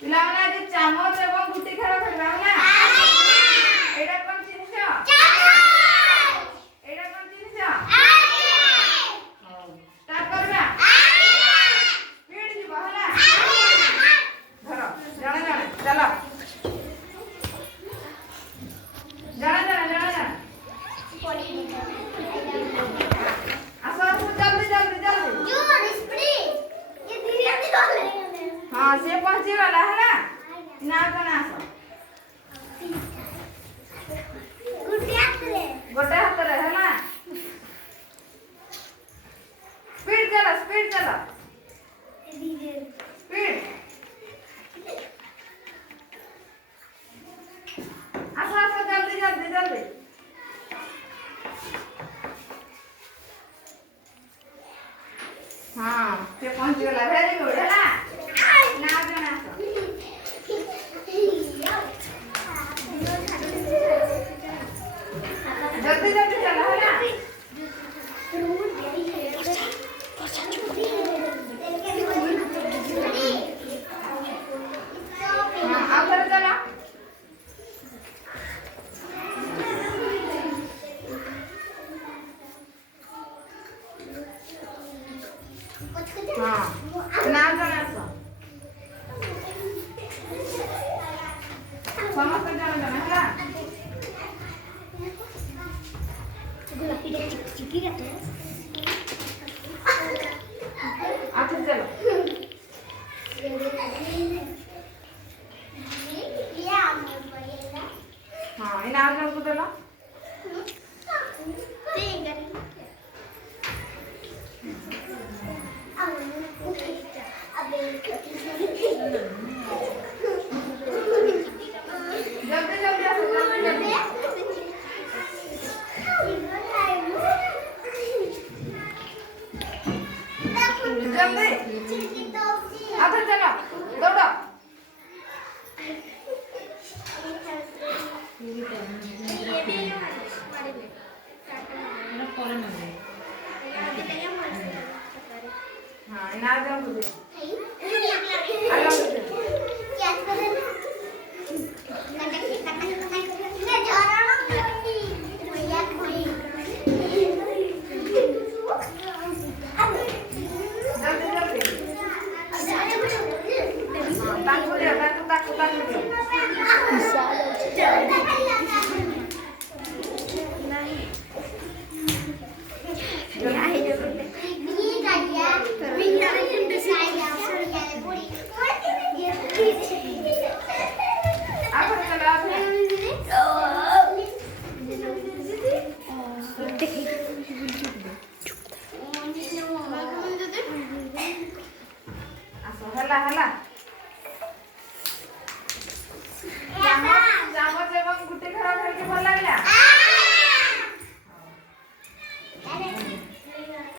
ପିଲାମାନେ ଆଜି ଚାମଚ ଏବଂ ଗୁଟି ଖେଳ ଖେଳିବା ହେଲା। ଏଇଟା କଣ ଜିନିଷ? ଏଇଟା କଣ ଜିନିଷ? ହଉ ଷ୍ଟାର୍ଟ କରିବା। ସ୍ପିଡ୍ ଯିବ ହେଲା। ଧର ଜଣେ ଜଣେ ଚାଲ। ଜଣେ ଜଣେ ଜଣେ ଜଣେ ଆସ ଆସ ଜଲ୍ଦି ଜଲ୍ଦି ଜଲ୍ଦି। हाँ से पहुंची वाला है ना ना कना आस गोटे हाथ रे है ना स्पीड चला स्पीड आस आस जल्दी जल्दी जल्दी हाँ से पहुंची वाला वेरी गुड है ना ना कना आस जल्दी जल्दी चला है ना हाँ अब चला चला हाँ ना जाना सो समस्त जाना जाना है ना अच्छा चलो हाँ इन आज हमको देला जल्दी जल्दी आ जल्दी जल्दी अब चलो दौड़ो हाँ इन आज हमको दे ହେଲା ହେଲା